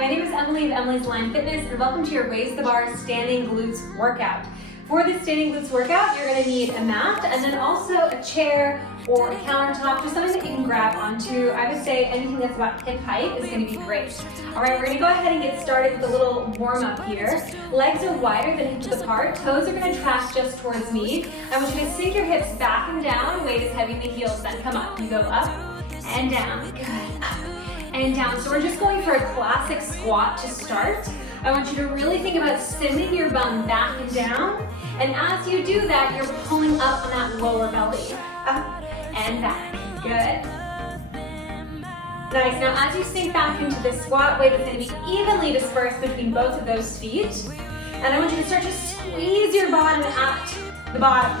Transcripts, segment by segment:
my name is Emily of Emily's Line Fitness, and welcome to your Raise the Bar Standing Glutes workout. For this standing glutes workout, you're going to need a mat and then also a chair or a countertop, just something that you can grab onto. I would say anything that's about hip height is going to be great. All right, we're going to go ahead and get started with a little warm up here. Legs are wider than hips apart. Toes are going to track just towards me. I want you to sink your hips back and down. Weight is heavy in the heels, then come up. You go up and down. Good. Up and down. So we're just going for a classic squat to start. I want you to really think about sending your bum back and down. And as you do that, you're pulling up on that lower belly. Up and back. Good. Nice. Now as you sink back into this squat, weight is going to be evenly dispersed between both of those feet. And I want you to start to squeeze your bottom at the bottom.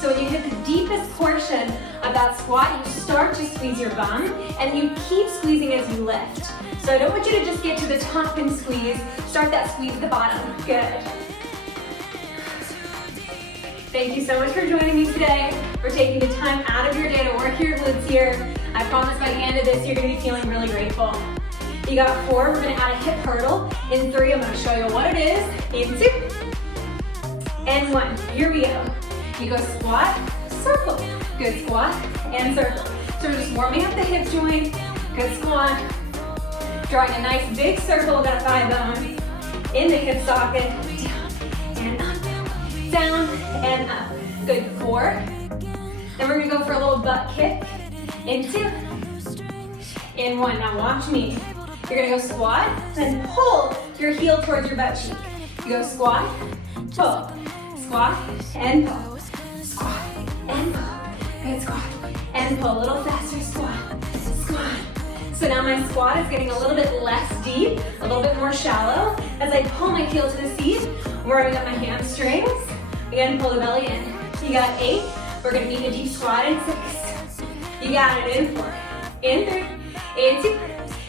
So when you hit the deepest portion of that squat, you start to squeeze your bum, and you keep squeezing as you lift. So I don't want you to just get to the top and squeeze. Start that squeeze at the bottom. Good. Thank you so much for joining me today. We're taking the time out of your day to work your glutes here. I promise by the end of this, you're going to be feeling really grateful. You got 4. We're going to add a hip hurdle. In 3, I'm going to show you what it is. In 2 and 1. Here we go. You go squat, circle. Good, squat and circle. So we're just warming up the hip joint. Good squat. Drawing a nice big circle of that thigh bone in the hip socket. Down and up. Down and up. Good, 4. Then we're going to go for a little butt kick. In 2. In 1. Now watch me. You're going to go squat, then pull your heel towards your butt cheek. You go squat, pull. Squat and pull. Squat and pull. Good, squat and pull. A little faster, squat, squat. So now my squat is getting a little bit less deep, a little bit more shallow. As I pull my heel to the seat, warming up my hamstrings. Again, pull the belly in. You got 8. We're going to need a deep squat in 6. You got it in 4, in 3, in 2,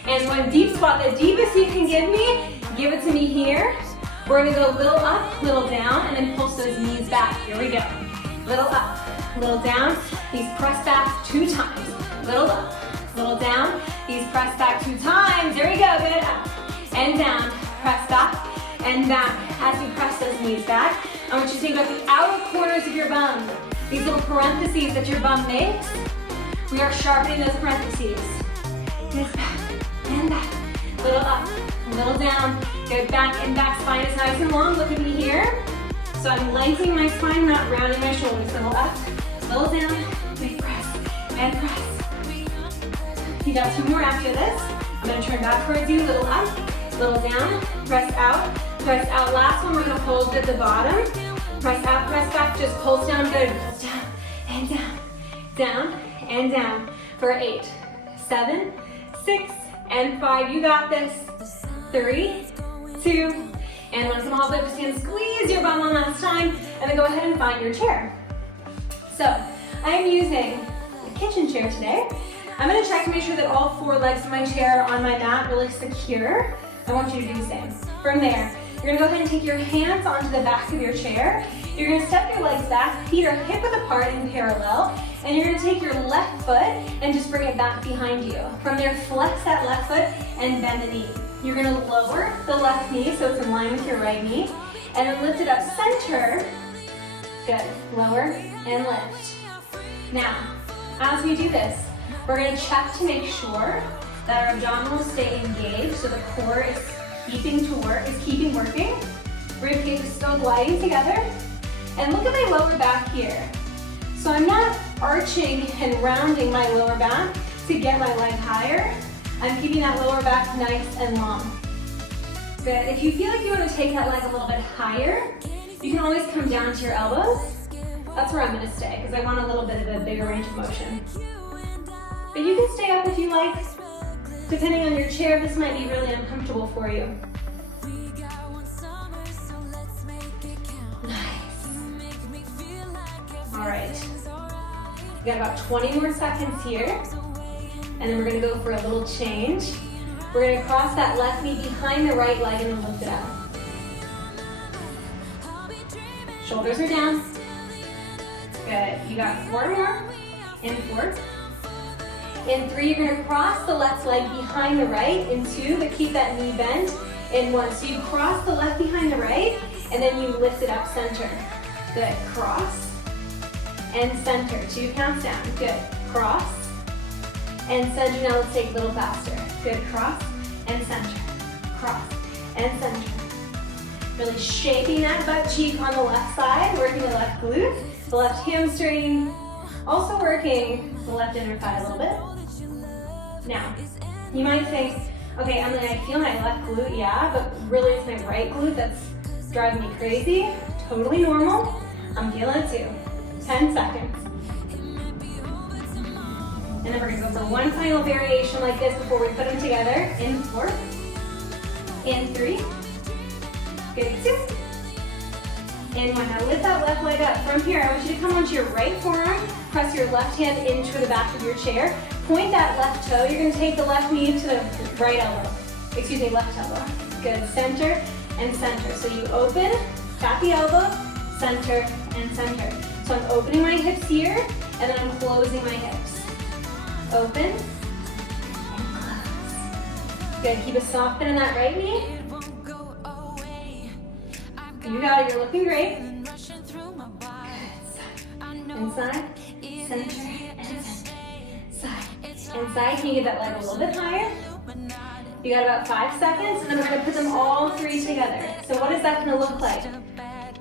and 1. Deep squat, the deepest you can give me. Give it to me here. We're going to go a little up, little down, and then pulse those knees back. Here we go. Little up, little down. These press back 2 times. Little up, little down. These press back 2 times. There we go. Good. Up and down. Press back and back. As you press those knees back, I want you to think about the outer corners of your bum. These little parentheses that your bum makes. We are sharpening those parentheses. Good. Back and back. Little up, little down. Good. Back and back. Spine is nice and long. Look at me here. So I'm lengthening my spine, not rounding my shoulders. Little up, little down. Big press and press. You got 2 more after this. I'm going to turn back towards you. Little up, little down. Press out, press out. Last one, we're going to hold at the bottom. Press out, press back. Just pulse down. Good. Pulse down and down, down and down. For 8, 7, 6, and 5. You got this. 3, 2, and 1. Come all the way up to stand. Squeeze your bum one last time, and then go ahead and find your chair. So I am using a kitchen chair today. I'm going to check to make sure that all 4 legs of my chair are on my mat really secure. I want you to do the same. From there, you're going to go ahead and take your hands onto the back of your chair. You're going to step your legs back, feet are hip-width apart in parallel, and you're going to take your left foot and just bring it back behind you. From there, flex that left foot and bend the knee. You're going to lower the left knee so it's in line with your right knee, and then lift it up center. Good. Lower and lift. Now, as we do this, we're going to check to make sure that our abdominals stay engaged, so the core is keeping working. Rib cage is still gliding together. And look at my lower back here. So I'm not arching and rounding my lower back to get my leg higher. I'm keeping that lower back nice and long. Good. If you feel like you want to take that leg a little bit higher, you can always come down to your elbows. That's where I'm going to stay because I want a little bit of a bigger range of motion. But you can stay up if you like. Depending on your chair, this might be really uncomfortable for you. Nice. All right. We got about 20 more seconds here. And then we're going to go for a little change. We're going to cross that left knee behind the right leg and then lift it up. Shoulders are down. Good. You got 4 more. In 4. In 3, you're gonna cross the left leg behind the right. In 2, but keep that knee bent. In 1, so you cross the left behind the right, and then you lift it up center. Good, cross and center. 2 counts down, good. Cross and center. Now let's take a little faster. Good, cross and center. Cross and center. Really shaping that butt cheek on the left side, working the left glute, the left hamstring, also working the left inner thigh a little bit. Now, you might think, okay, I feel my left glute, yeah, but really it's my right glute that's driving me crazy. Totally normal. I'm feeling it too. 10 seconds. And then we're gonna go for one final variation like this before we put them together. In 4, in 3, good, 2, and 1. Now lift that left leg up. From here, I want you to come onto your right forearm, press your left hand into the back of your chair, point that left toe. You're gonna take the left knee to the right elbow. Excuse me, left elbow. Good, center and center. So you open, tap the elbow, center and center. So I'm opening my hips here, and then I'm closing my hips. Open and close. Good, keep a soft bend in that right knee. You got it, you're looking great. Good, inside, center, and center. Side, inside, can you get that leg a little bit higher? You got about 5 seconds, and then we're gonna put them all 3 together. So what is that gonna look like?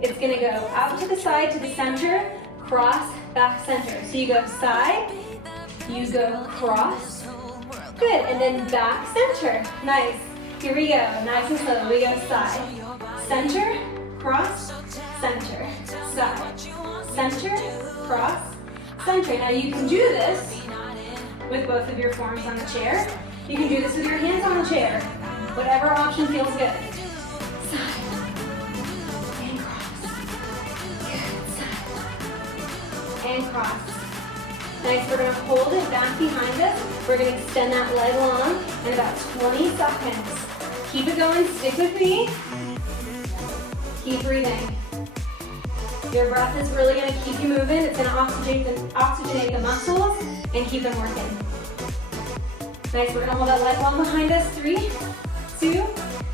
It's gonna go out to the side, to the center, cross, back, center. So you go side, you go cross, good, and then back, center. Nice, here we go, nice and slow. We go side, center, cross, center, side, center, cross, center. Now you can do this with both of your forearms on the chair. You can do this with your hands on the chair. Whatever option feels good. Side and cross. Good, side and cross. Nice, we're gonna hold it back behind us. We're gonna extend that leg long in about 20 seconds. Keep it going, stick with me. Keep breathing. Your breath is really gonna keep you moving. It's gonna oxygenate the muscles and keep them working. Nice, we're gonna hold that leg long behind us. 3, 2,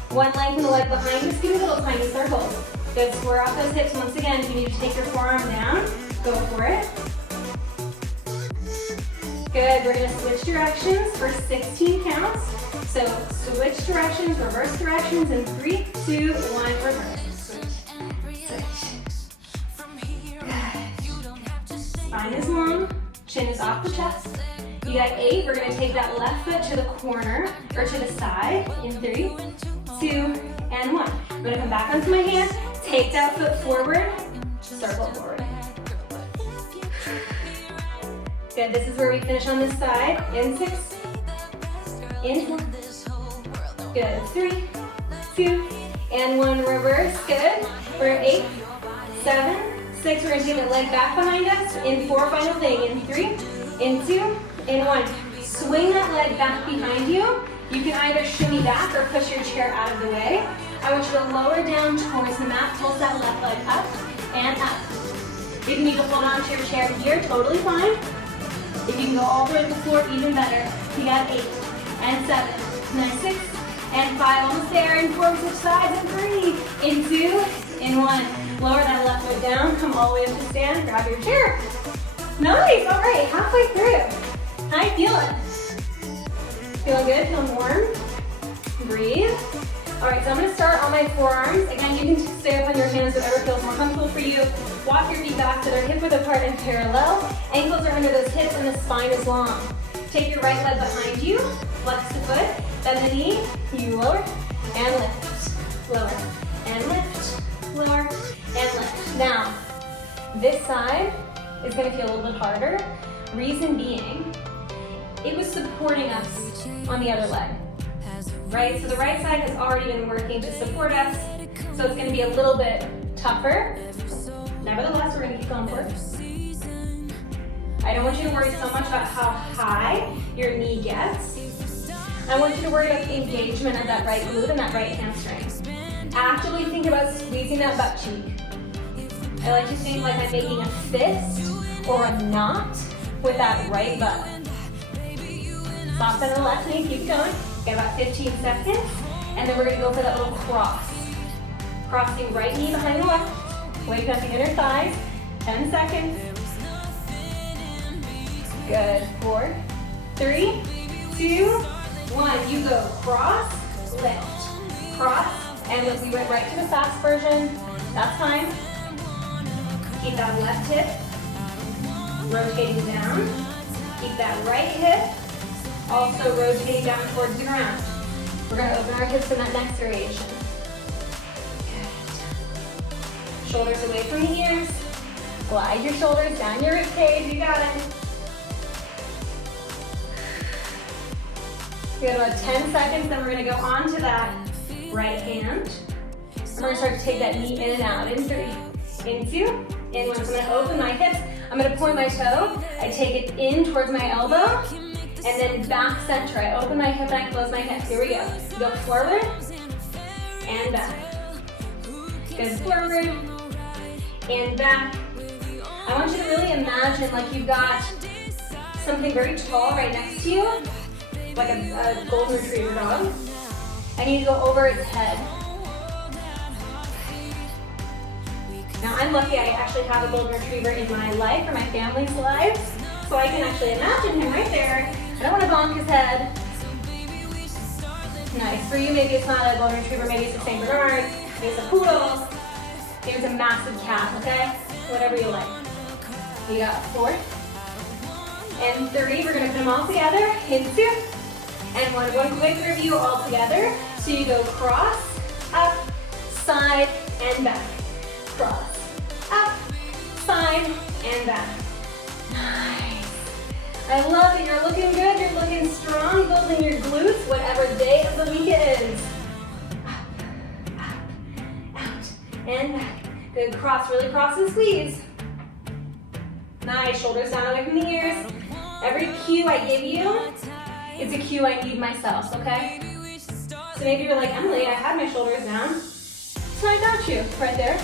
1, lengthen the leg behind us. Do little tiny circles. Good, square off those hips. Once again, if you need to take your forearm down, go for it. Good, we're gonna switch directions for 16 counts. So switch directions, reverse directions in 3, 2, 1, reverse. Spine is long, chin is off the chest. You got 8, we're gonna take that left foot to the corner, or to the side, in 3, 2, and 1. I'm gonna come back onto my hand, take that foot forward, circle forward. Good, this is where we finish on this side. In 6, in 4, good, 3, 2, and 1, reverse, good. We're at 8, 7, 6, we're gonna take the leg back behind us. In 4, final thing, in 3, in 2, in 1. Swing that leg back behind you. You can either shimmy back or push your chair out of the way. I want you to lower down towards the mat, pulse that left leg up and up. If you need to hold on to your chair here, totally fine. If you can go all the way to the floor, even better. You got 8 and 7, nice 6 and 5, almost there. In 4, switch sides, and 3, in 2, in 1. Lower that left foot down, come all the way up to stand, grab your chair. Nice, all right, halfway through. How you feeling? Feeling good, feeling warm? Breathe. All right, so I'm gonna start on my forearms. Again, you can stay up on your hands, whatever feels more comfortable for you. Walk your feet back so they're hip width apart and parallel. Ankles are under those hips and the spine is long. Take your right leg behind you, flex the foot, bend the knee, you lower and lift. Lower and lift, lower and lift. Now, this side is gonna feel a little bit harder. Reason being, it was supporting us on the other leg, right? So the right side has already been working to support us, so it's gonna be a little bit tougher. Nevertheless, we're gonna keep going for it. I don't want you to worry so much about how high your knee gets. I want you to worry about the engagement of that right glute and that right hamstring. Actively think about squeezing that butt cheek. I like to think like I'm making a fist or a knot with that right butt. Soft bend on the left knee, keep going. Get about 15 seconds. And then we're gonna go for that little cross. Crossing right knee behind the left. Wake up the inner thighs. 10 seconds. Good. 4, 3, 2, 1. You go cross, lift, cross, and lift. We went right to the fast version. That's fine. Keep that left hip rotating down. Keep that right hip also rotating down towards the ground. We're going to open our hips in that next variation. Good. Shoulders away from the ears. Glide your shoulders down your rib cage. You got it. We have about 10 seconds, then we're going to go on to that right hand. And we're going to start to take that knee in and out. In 3, in 2, in 1. So I'm going to open my hips. I'm going to point my toe. I take it in towards my elbow. And then back center. I open my hip and I close my hip. Here we go. We go forward and back. Good. Forward and back. I want you to really imagine like you've got something very tall right next to you, like a golden retriever dog. I need to go over its head. Now I'm lucky I actually have a golden retriever in my life, or my family's lives, so I can actually imagine him right there. I don't want to bonk his head. Nice. For you, maybe it's not a golden retriever, maybe it's a Saint Bernard, maybe it's a poodle, maybe it's a massive cat, okay? Whatever you like. You got 4 and 3. We're going to put them all together in 2 and 1. One quick review all together. So you go cross, up, side, and back. Cross, up, side, and back. Nice. I love it. You're looking good. You're looking strong. Building your glutes, whatever day of the week it is. Up, out, and back. Good. Cross. Really cross and squeeze. Nice. Shoulders down away from the ears. Every cue I give you is a cue I need myself, okay? So maybe you're like, Emily, I had my shoulders down. So I got you right there.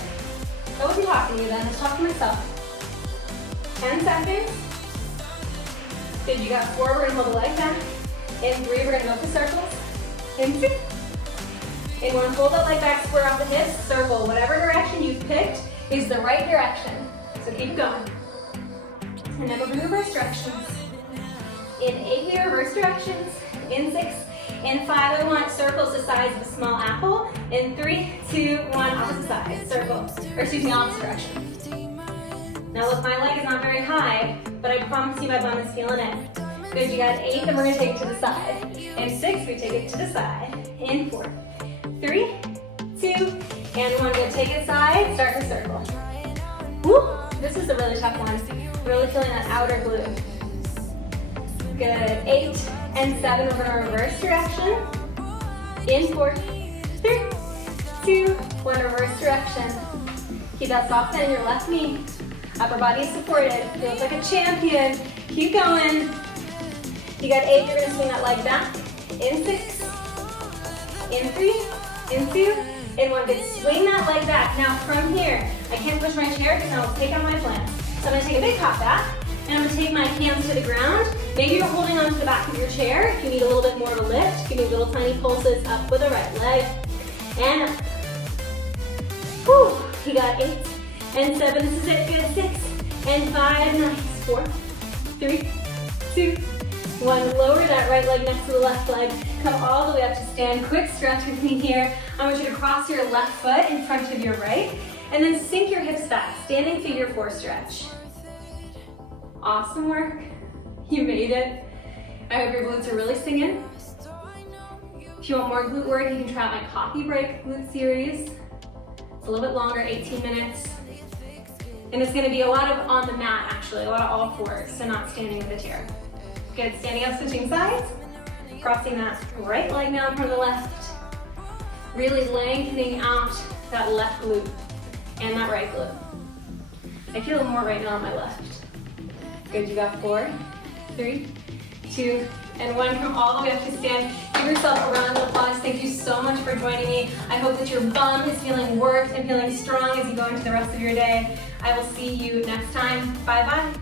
I wasn't talking to you then. I was talking to myself. 10 seconds. Good. You got 4. We're going to hold the leg down. In 3, we're going to go for circles. In 2. In 1, hold that leg back, square off the hips, circle. Whatever direction you've picked is the right direction. So keep going. And then we'll do reverse directions. In 8, we reverse directions. In 6, in 5, I want circles the size of a small apple. In 3, 2, 1, opposite side, circle. Or excuse me, opposite direction. Now look, my leg is not very high, but I promise you my bum is feeling it. Good, you got 8, then we're gonna take it to the side. In 6, we take it to the side. In 4, 3, 2, and 1. Good, take it side, start the circle. Woo, this is a really tough one. Really feeling that outer glute. Good, 8 and 7, we're gonna reverse direction. In 4, 3, 2, 1, reverse direction. Keep that soft bend in your left knee. Upper body is supported. Feels like a champion. Keep going. You got 8, you're gonna swing that leg back. In 6, in 3, in 2, in 1. Good, swing that leg back. Now from here, I can't push my chair because I'll take out my plants. So I'm gonna take a big hop back, and I'm gonna take my hands to the ground. Maybe you're holding on to the back of your chair. If you need a little bit more of a lift, give me little tiny pulses up with the right leg. And up. Whew, you got 8 and 7, this is it, good, 6 and 5, nice, 4, 3, 2, 1. Lower that right leg next to the left leg. Come all the way up to stand. Quick stretch with me here. I want you to cross your left foot in front of your right, and then sink your hips back. Standing figure 4 stretch. Awesome work. You made it. I hope your glutes are really singing. If you want more glute work, you can try out my coffee break glute series. It's a little bit longer, 18 minutes. And it's gonna be a lot of on the mat, actually, a lot of all fours, so not standing with the chair. Good, standing up, switching sides. Crossing that right leg now in front of the left. Really lengthening out that left glute and that right glute. I feel more right now on my left. Good, you got 4, 3, 2, and 1. Come all the way up to stand. Give yourself a round of applause. Thank you so much for joining me. I hope that your bum is feeling worked and feeling strong as you go into the rest of your day. I will see you next time. Bye-bye.